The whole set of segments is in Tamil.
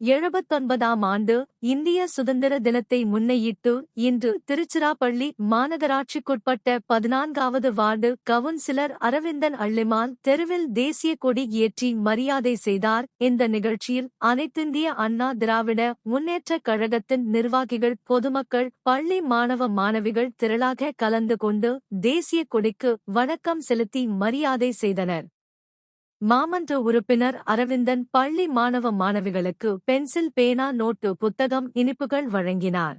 எழுபத்தொன்பதாம் ஆண்டு இந்திய சுதந்திர தினத்தை முன்னையிட்டு இன்று திருச்சிராப்பள்ளி மாநகராட்சிக்குட்பட்ட பதினான்காவது வார்டு கவுன்சிலர் அரவிந்தன் அள்ளிமான் தெருவில் தேசிய கொடி ஏற்றி மரியாதை செய்தார். இந்த நிகழ்ச்சியில் அனைத்திந்திய அண்ணா திராவிட முன்னேற்றக் கழகத்தின் நிர்வாகிகள் பொதுமக்கள் பள்ளி மாணவ மாணவிகள் திரளாக கலந்து கொண்டு தேசிய கொடிக்கு வணக்கம் செலுத்தி மரியாதை செய்தனர். மாமன்ற உறுப்பினர் அரவிந்தன் பள்ளி மாணவ மாணவிகளுக்கு பென்சில் பேனா நோட்டு புத்தகம் இனிப்புகள் வழங்கினார்.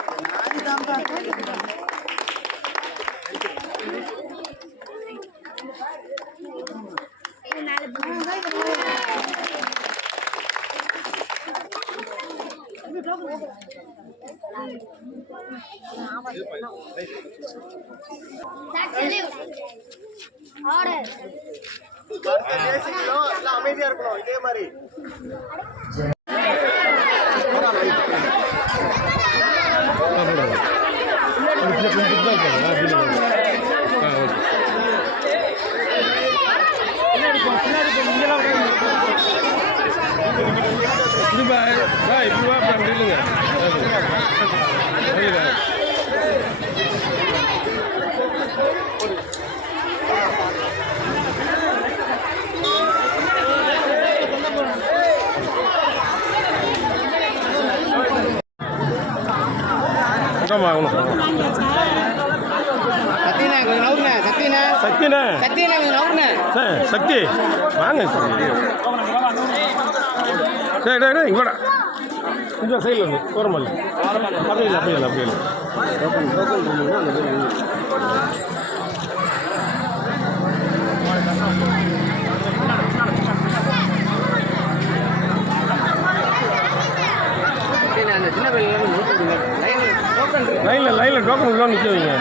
அமைதியா இருக்கணும் இதே மாதிரி சத்தியண்ணா சக்திண்ணே சத்தியண்ணா கொஞ்சம் நவுருண்ணே சார் சக்தி வாங்க இங்கடா. இந்த சைடில் இருந்து ஓரமல் அப்படியே இல்லை அப்படியே இல்லை அப்படியே இல்லை லைனில் லைனில் டோக்கன் நிற்க வைங்க.